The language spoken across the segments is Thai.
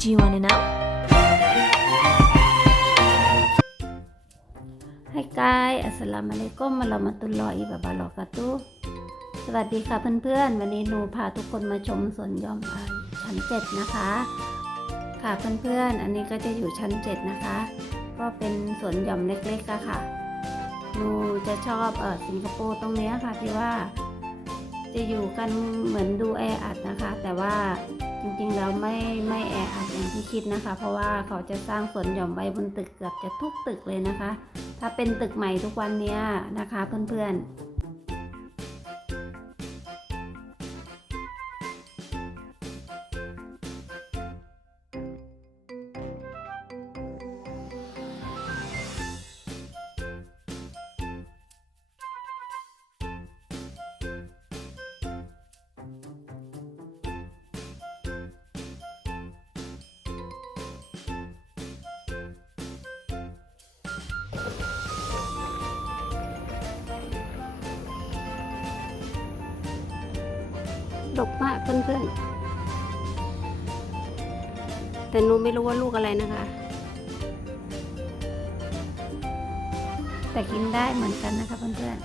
Do you want to know? Hai guys อัสสลามุอะลัยกุมมะเราะมะตุลลอฮิวะบะเราะกาตุฮ์สวัสดีค่ะเพื่อนๆ วันนี้หนูพาทุกคนมาชมสวนย่อมอาชั้นเจ็ดนะคะ ค่ะเพื่อนๆ อันนี้ก็จะอยู่ชั้นเจ็ดนะคะ ก็เป็นสวนย่อมเล็กๆค่ะ หนูจะชอบเออสิงคโปร์ตรงนี้ค่ะที่ว่า จะอยู่กันเหมือนดูแออัดนะคะ แต่ว่า จริงๆ แล้วไม่ไม่แออัดอย่างที่คิดนะคะ เพราะว่าเขาจะสร้างสวนหย่อมไว้บนตึกเกือบจะทุกตึกเลยนะคะ ถ้าเป็นตึกใหม่ทุกวันนี้นะคะเพื่อนๆ ดกมากเพื่อนๆ แต่หนูไม่รู้ว่าลูกอะไรนะคะ แต่กินได้เหมือนกันนะคะเพื่อนๆ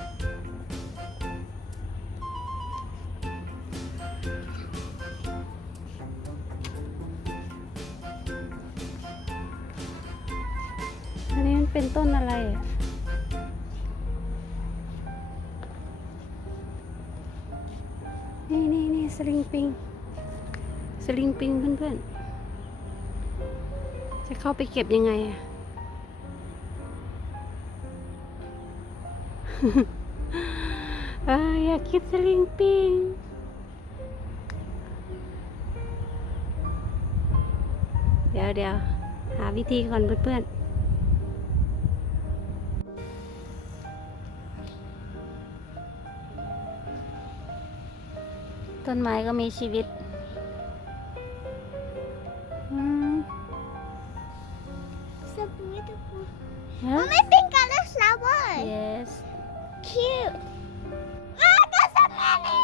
อันนี้มันเป็นต้นอะไรอะ สลิงปิง สลิงปิงเพื่อนๆ จะเข้าไปเก็บยังไงอะเอ้ยอยากคิดสลิงปิงเดี๋ยวเดี๋ยวหาวิธีก่อนเพื่อนๆ ต้นไม้ก็มีชีวิตอืม So beautiful. Huh? Mommy, pink color flower. yes Cute. Ah, there's so many.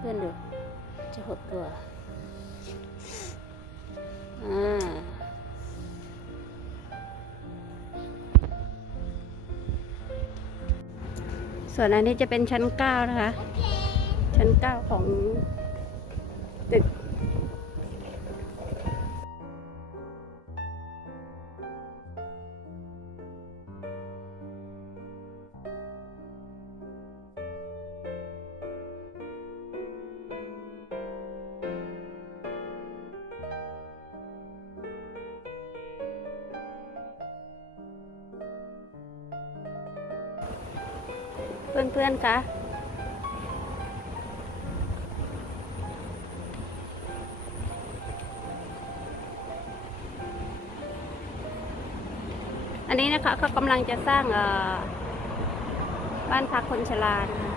เพื่อนๆดูจะหดตัวอ่า ส่วนอันนี้จะเป็นชั้นเก้านะคะ ชั้นเก้าของตึก เพื่อนๆคะอันนี้นะคะเขากำลังจะสร้างบ้านพักคนชรานะคะ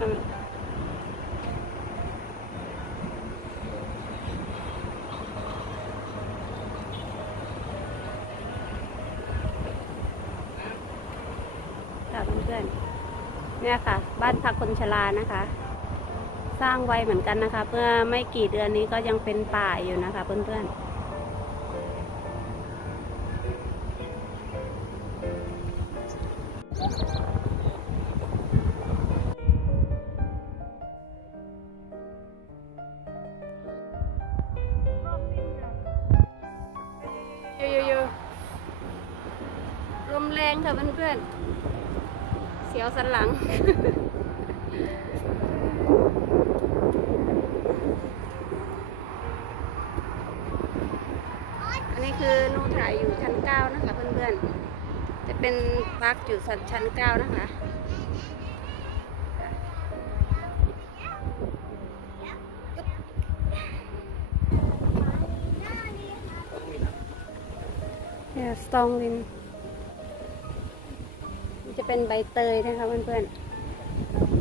อืมค่ะเพื่อนๆ เนี่ยค่ะ บ้านพักคนชรานะคะ สร้างไว้เหมือนกันนะคะ เพื่อไม่กี่เดือนนี้ก็ยังเป็นป่าอยู่นะคะเพื่อนๆลมแรงค่ะเพื่อนๆ เสียวสันหลัง อันนี้คือนูถ่ายอยู่ชั้นเก้านะคะเพื่อนๆ จะเป็นพักอยู่ชั้นเก้านะคะเนี่ยสตองวิน จะเป็นใบเตยนะคะเพื่อน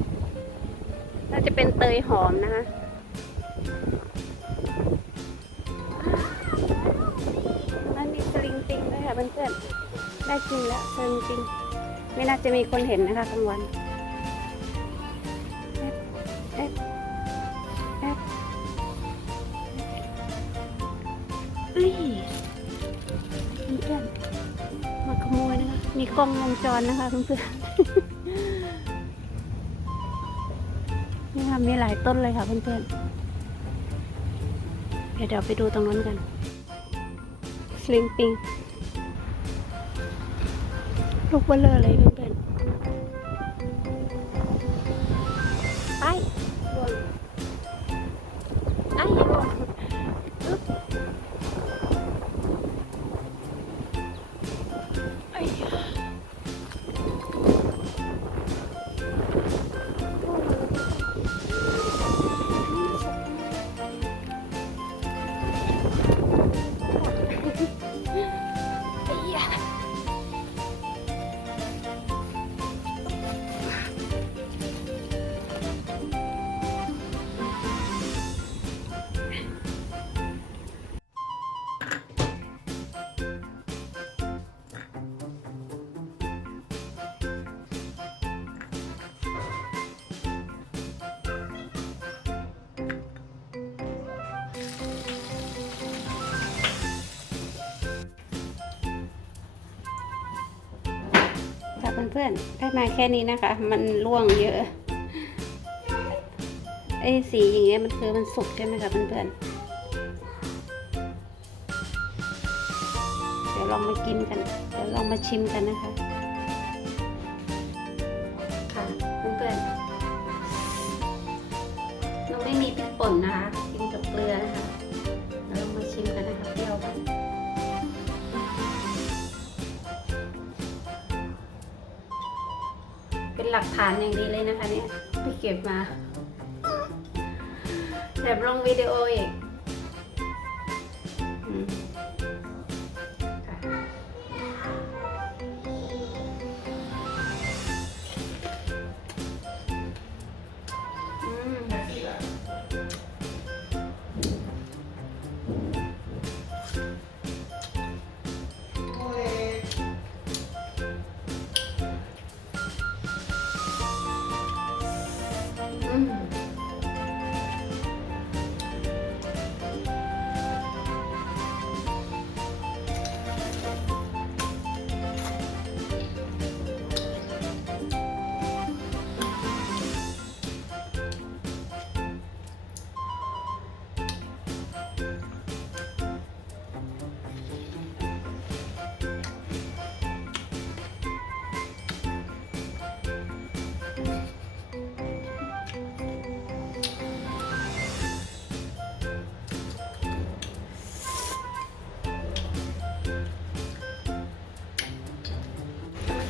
ๆ น่าจะเป็นเตยหอมนะคะนั่นมีสลิงปิงด้วยค่ะเพื่อนๆ ได้กินแล้วเซิงจริง ไม่น่าจะมีคนเห็นนะคะกลางวันแอบแอบแอบเอ้ย มีกล้องวงจรนะคะเพื่อนๆนี่ค่ะมีหลายต้นเลยค่ะเพื่อนๆเดี๋ยวเดี๋ยวไปดูตรงนั้นกันสลิงปิง ลูกเบลเลอร์เลย เพื่อนๆได้มาแค่นี้นะคะ มันร่วงเยอะไอ้สีอย่างเงี้ยมันคือมันสุกใช่ไหมคะเพื่อนๆเดี๋ยวลองมากินกัน เดี๋ยวลองมาชิมกันนะคะ ค่ะเพื่อนๆเราไม่มีพริกป่นนะคะ กินกับเกลือนะคะ หลักฐานอย่างดีเลยนะคะเนี่ยไปเก็บมาแบบลงวิดีโออีก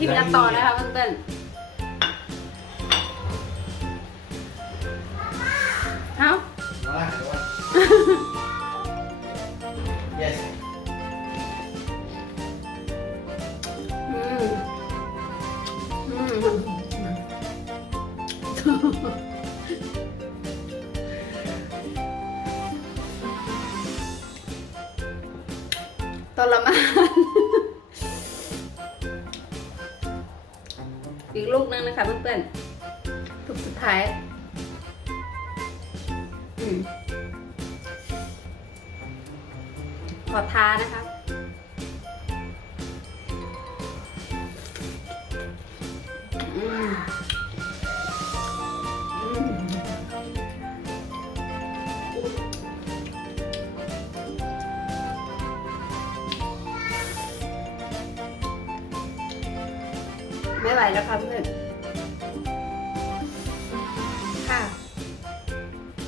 คลิปกันต่อนะคะเพื่อนๆเอ้า Wala, wala. yes. อืมอืมทรมาน อีกลูกนึงนะคะเพื่อนๆลูกสุดท้าย อืมขอทานะคะอืม ไม่ไหวแล้วค่ะเพื่อนค่ะ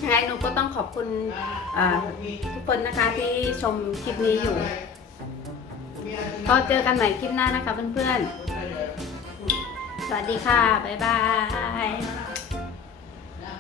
ยังไงหนูก็ต้องขอบคุณทุกคนนะคะที่ชมคลิปนี้อยู่ ก็เจอกันใหม่คลิปหน้านะคะเพื่อนๆ สวัสดีค่ะ บ๊ายบาย